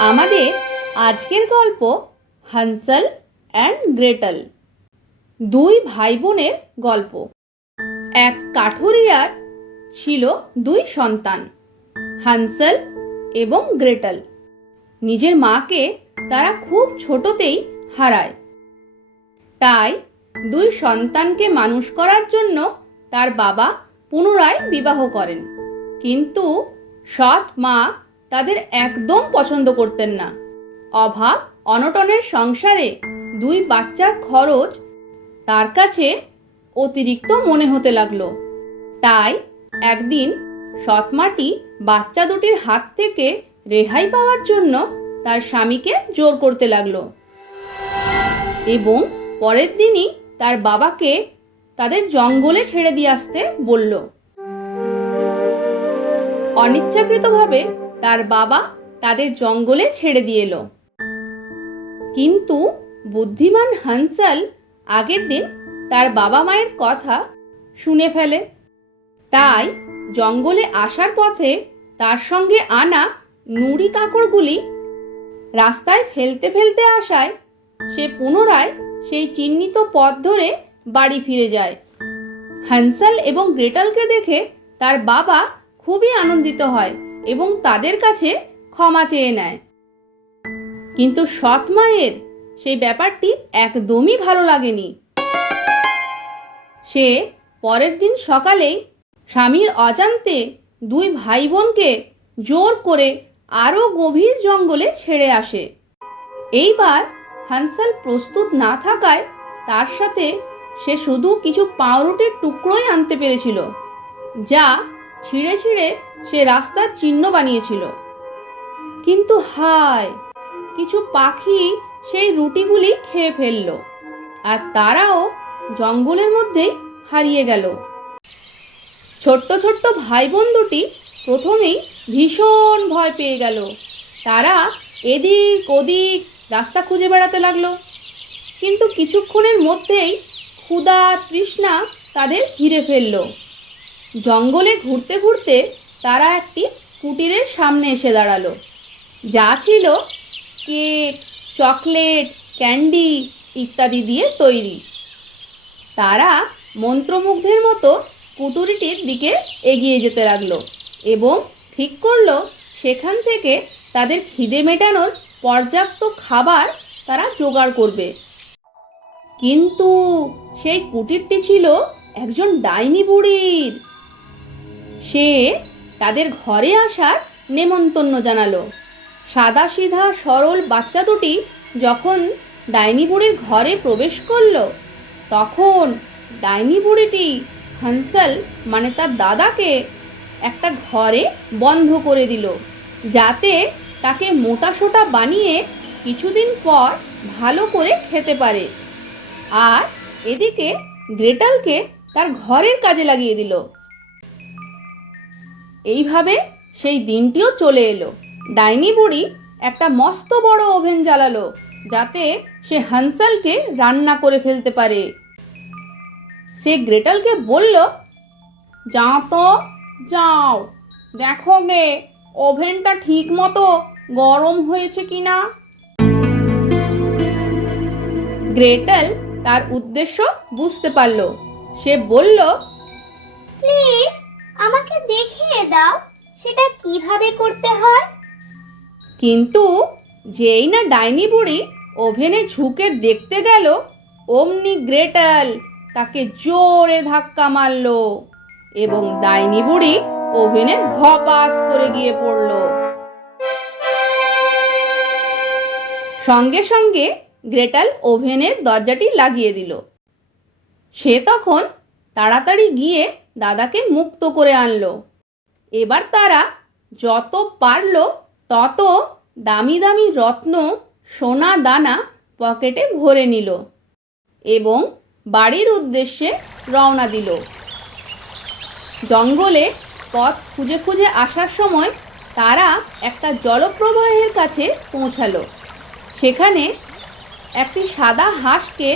আমাদের আজকের গল্প হানসেল অ্যান্ড গ্রেটাল। দুই ভাই বোনের গল্প। এক কাঠুরিয়ার ছিল দুই সন্তান, হানসেল এবং গ্রেটাল। নিজের মাকে তারা খুব ছোটতেই হারায়। তাই দুই সন্তানকে মানুষ করার জন্য তার বাবা পুনরায় বিবাহ করেন। কিন্তু সৎ মা তাদের একদম পছন্দ করতেন না। অভাব, অনটনের সংসারে দুই বাচ্চার খরচ তার কাছে অতিরিক্ত মনে হতে লাগল। তাই একদিন সৎমাটি বাচ্চা দুটির হাত থেকে রেহাই পাওয়ার জন্য তার স্বামীকে জোর করতে লাগল। এবং পরের দিনই তার বাবাকে তাদের জঙ্গলে ছেড়ে দিয়ে আসতে বলল। অনিচ্ছাকৃতভাবে তার বাবা তাদের জঙ্গলে ছেড়ে দিয়ে এলো। কিন্তু বুদ্ধিমান হানসাল আগের দিন তার বাবা মায়ের কথা শুনে ফেলে। তাই জঙ্গলে আসার পথে তার সঙ্গে আনা নুড়ি কাকড়গুলি রাস্তায় ফেলতে ফেলতে আসায় সে পুনরায় সেই চিহ্নিত পথ ধরে বাড়ি ফিরে যায়। হানসাল এবং গ্রেটালকে দেখে তার বাবা খুবই আনন্দিত হয়। এবং তাদের কাছে ক্ষমা চেয়ে নেয়। কিন্তু সৎ মায়ের সেই ব্যাপারটি একদমই ভালো লাগেনি। সে পরের দিন সকালেই স্বামীর অজান্তে দুই ভাই বোনকে জোর করে আরও গভীর জঙ্গলে ছেড়ে আসে। এইবার হানসাল প্রস্তুত না থাকায় তার সাথে সে শুধু কিছু পাউরুটির টুকরোই আনতে পেরেছিল, যা ছিঁড়ে ছিঁড়ে সে রাস্তার চিহ্ন বানিয়েছিল। কিন্তু হায়, কিছু পাখি সেই রুটিগুলি খেয়ে ফেলল আর তারাও জঙ্গলের মধ্যেই হারিয়ে গেল। ছোট্ট ছোট্ট ভাই বোন দুটি প্রথমেই ভীষণ ভয় পেয়ে গেল। তারা এদিক ওদিক রাস্তা খুঁজে বেড়াতে লাগল। কিন্তু কিছুক্ষণের মধ্যেই ক্ষুধা তৃষ্ণা তাদের ঘিরে ফেলল। জঙ্গলে ঘুরতে ঘুরতে তারা একটি কুটিরের সামনে এসে দাঁড়াল। যা ছিল কেক, চকলেট, ক্যান্ডি ইত্যাদি দিয়ে তৈরি। তারা মন্ত্রমুগ্ধের মতো কুটুরিটির দিকে এগিয়ে যেতে লাগল এবং ঠিক করল সেখান থেকে তাদের খিদে মেটানোর পর্যাপ্ত খাবার তারা জোগাড় করবে। কিন্তু সেই কুটিরটি ছিল একজন ডাইনি বুড়ির। সে তাদের ঘরে আসার নেমন্তন্ন জানালো। সাদা সিধা সরল বাচ্চা দুটি যখন ডাইনি বুড়ির ঘরে প্রবেশ করল, তখন ডাইনি বুড়িটি হানসাল মানে তার দাদাকে একটা ঘরে বন্ধ করে দিল, যাতে তাকে মোটা সোটা বানিয়ে কিছুদিন পর ভালো করে খেতে পারে। আর এদিকে গ্রেটালকে তার ঘরের কাজে লাগিয়ে দিল। এইভাবে সেই দিনটিও চলে এলো। ডাইনি বুড়ি একটা মস্ত বড় ওভেন জ্বালালো, যাতে সে হানসালকে রান্না করে ফেলতে পারে। সে গ্রেটালকে বলল, যাও তো, যাও। দেখো গে, ওভেনটা ঠিক মতো গরম হয়েছে কিনা? গ্রেটাল তার উদ্দেশ্য বুঝতে পারল। সে বলল, প্লিজ আমাকে দেখিয়ে দাও সেটা কীভাবে করতে হয়। কিন্তু যেই না ডাইনি বুড়ি ওভেনে ঝুঁকে দেখতে গেল, অমনি গ্রেটাল তাকে জোরে ধাক্কা মারলো এবং ডাইনি বুড়ি ওভেনে ধপাস করে গিয়ে পড়ল। সঙ্গে সঙ্গে গ্রেটাল ওভেনের দরজাটি লাগিয়ে দিল। সে তখন তাড়াতাড়ি গিয়ে দাদাকে মুক্ত করে আনলো। এবার তারা যত পারল, তত দামি দামি রত্ন, সোনা দানা পকেটে ভরে নিল এবং বাড়ির উদ্দেশ্যে রওনা দিল। জঙ্গলে পথ খুঁজে খুঁজে আসার সময় তারা একটা জলপ্রবাহের কাছে পৌঁছালো। সেখানে একটি সাদা হাঁসকে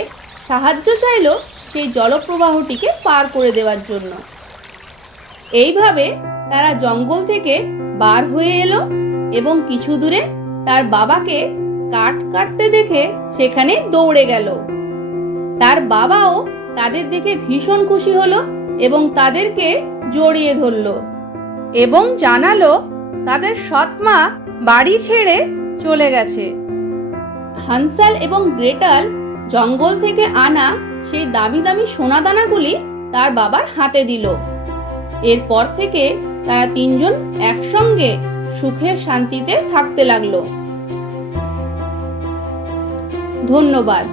সাহায্য চাইলো সেই জলপ্রবাহটিকে পার করে দেওয়ার জন্য। এইভাবে তারা জঙ্গল থেকে বার হয়ে এলো এবং কিছু দূরে তার বাবাকে কাঠ কাটতে দেখে সেখানে দৌড়ে গেল। তার বাবাও তাদের দেখে ভীষণ খুশি হলো এবং তাদেরকে জড়িয়ে ধরলো এবং জানালো তাদের সৎমা বাড়ি ছেড়ে চলে গেছে। হানসাল এবং গ্রেটাল জঙ্গল থেকে আনা সেই দামি দামি সোনাদানাগুলি তার বাবার হাতে দিল। এরপর থেকে তারা তিনজন একসঙ্গে সুখে শান্তিতে থাকতে লাগল। ধন্যবাদ।